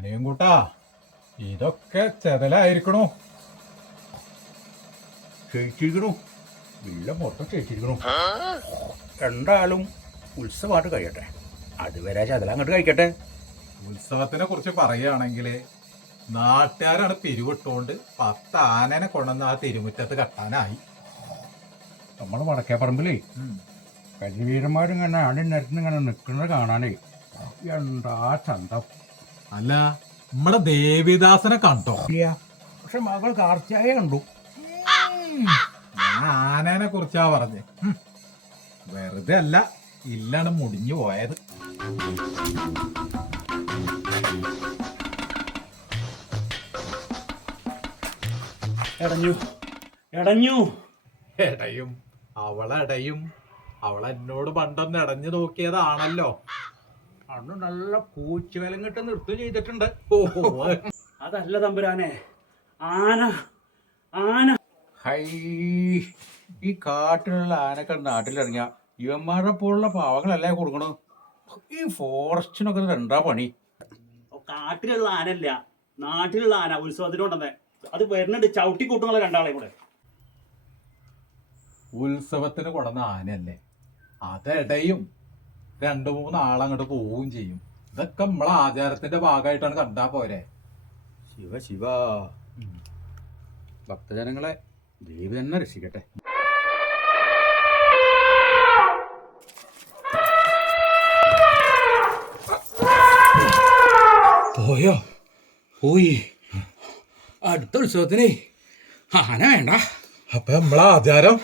ആനയും കൂട്ടാ ഇതൊക്കെ ചെതലായിരിക്കണു. ക്ഷയിച്ചിരിക്കണു. ഇല്ല മൊത്തം ക്ഷയിച്ചിരിക്കണു. എന്തായാലും ഉത്സവമായിട്ട് കഴിയട്ടെ. അതുവരെ ചതലങ്ങോട്ട് കഴിക്കട്ടെ. ഉത്സവത്തിനെ കുറിച്ച് പറയുകയാണെങ്കിൽ നാട്ടുകാരാണ് പിരിവിട്ടുകൊണ്ട് 10 ആനനെ കൊണ്ടുവന്ന് ആ തിരുമുറ്റത്ത് കെട്ടാനായി. നമ്മൾ വടക്കേ പറമ്പിലേ കരിവീരന്മാരിങ്ങനെ ആടി നിരത്തുനിന്ന് ഇങ്ങനെ നിൽക്കുന്നത് കാണാനേ എന്താ ചന്തം. അല്ല നമ്മുടെ ദേവിദാസനെ കണ്ടോ? പക്ഷെ മകൾ കാർച്ചയായ കണ്ടു. ഞാൻ ആനേനെ കുറിച്ചാ പറഞ്ഞ്. വെറുതെ അല്ല, ഇല്ലാണ് മുടിഞ്ഞു പോയത്. എടഞ്ഞു എടഞ്ഞു എടയും അവളെടയും. അവളെന്നോട് പണ്ടൊന്ന് എടഞ്ഞു നോക്കിയതാണല്ലോ. അന്ന് നല്ല കൂച്ചുവേലം കിട്ട് നിർത്തുകയും ചെയ്തിട്ടുണ്ട്. അതല്ല തമ്പുരാനെ, ആന ആന. ഹൈ, ഈ കാട്ടിലുള്ള ആനക്കെ നാട്ടിലിറങ്ങിയ ഇവന്മാരുടെ പോലുള്ള പാവങ്ങളല്ലേ കൊടുക്കണു. ഈ ഫോറസ്റ്റിനൊക്കെ രണ്ടാ പണി. കാട്ടിലുള്ള ആനല്ല, നാട്ടിലുള്ള ആന ഉത്സവത്തിനുണ്ടെന്നേ. അത് വരുന്നുണ്ട് ചവിട്ടി കൂട്ടുന്നുള്ള രണ്ടാളെയും കൂടെ. ഉത്സവത്തിന് കൊണ്ടുവന്ന ആനയല്ലേ, അതെടയും 2-3 ആളങ്ങോട്ട് പോവുകയും ചെയ്യും. ഇതൊക്കെ നമ്മളെ ആചാരത്തിന്റെ ഭാഗമായിട്ടാണ് കണ്ടാ പോരെ. ശിവ ശിവ, ഭക്തജനങ്ങളെ ദേവി തന്നെ രക്ഷിക്കട്ടെ. പോയോ? പോയി. അടുത്ത ഉത്സവത്തിന് ആന വേണ്ട. അപ്പൊ നമ്മളെ ആചാരം